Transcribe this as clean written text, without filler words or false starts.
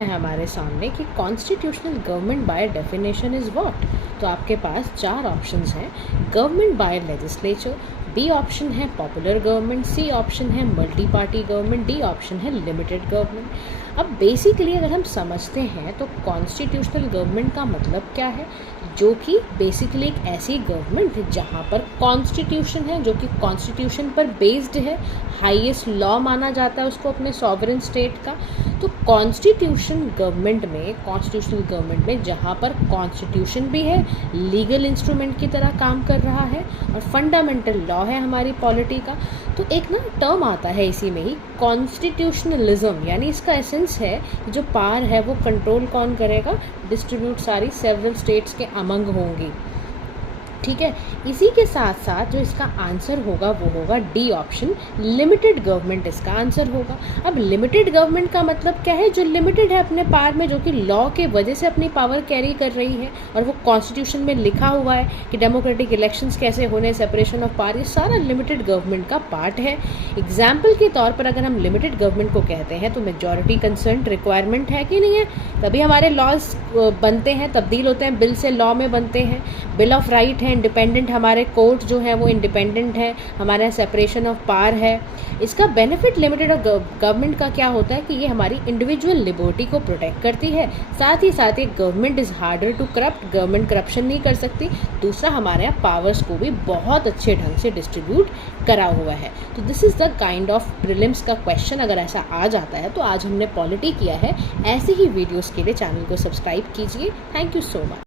है हमारे सामने कि constitutional government by definition is what. तो आपके पास चार ऑप्शंस हैं। Government by legislature, B option है पॉपुलर गवर्नमेंट, सी ऑप्शन है multi party government, D option है लिमिटेड गवर्नमेंट। अब बेसिकली अगर हम समझते हैं तो कॉन्स्टिट्यूशनल गवर्नमेंट का मतलब क्या है, जो कि बेसिकली एक ऐसी गवर्नमेंट है जहाँ पर कॉन्स्टिट्यूशन है, जो कि कॉन्स्टिट्यूशन पर बेस्ड है, हाईएस्ट लॉ माना जाता है उसको अपने सॉवरेन स्टेट का। तो कॉन्स्टिट्यूशनल गवर्नमेंट में जहाँ पर कॉन्स्टिट्यूशन भी है, लीगल इंस्ट्रूमेंट की तरह काम कर रहा है और फंडामेंटल लॉ है हमारी पॉलिटी का। तो एक ना टर्म आता है इसी में ही, कॉन्स्टिट्यूशनलिज्म, यानी इसका एसेंस है जो पावर है वो कंट्रोल कौन करेगा, डिस्ट्रीब्यूट सारी सेवरल स्टेट्स के अमंग होंगी। ठीक है, इसी के साथ साथ जो इसका आंसर होगा वो होगा डी ऑप्शन, लिमिटेड गवर्नमेंट इसका आंसर होगा। अब लिमिटेड गवर्नमेंट का मतलब क्या है, जो लिमिटेड है अपने पावर में, जो कि लॉ के वजह से अपनी पावर कैरी कर रही है और वो कॉन्स्टिट्यूशन में लिखा हुआ है कि डेमोक्रेटिक इलेक्शंस कैसे होने, सेपरेशन ऑफ पावर, ये सारा लिमिटेड गवर्नमेंट का पार्ट है। एग्जाम्पल के तौर पर अगर हम लिमिटेड गवर्नमेंट को कहते हैं तो मेजॉरिटी कंसर्न रिक्वायरमेंट है कि नहीं है, तभी हमारे लॉज बनते हैं, तब्दील होते हैं, बिल से लॉ में बनते हैं। बिल ऑफ राइट है, इंडिपेंडेंट हमारे कोर्ट जो है वो इंडिपेंडेंट है, हमारा सेपरेशन ऑफ पावर है। इसका बेनिफिट लिमिटेड गवर्नमेंट का क्या होता है कि ये हमारी इंडिविजुअल लिबर्टी को प्रोटेक्ट करती है। साथ ही साथ एक government is harder to corrupt, government corruption नहीं कर सकती। दूसरा, हमारे यहाँ पावर्स को भी बहुत अच्छे ढंग से डिस्ट्रीब्यूट करा हुआ है। तो this is the kind of prelims का क्वेश्चन अगर ऐसा आ जाता है तो आज हमने पॉलिटी किया है। ऐसे ही वीडियोज़ के लिए चैनल को सब्सक्राइब कीजिए। Thank you so much.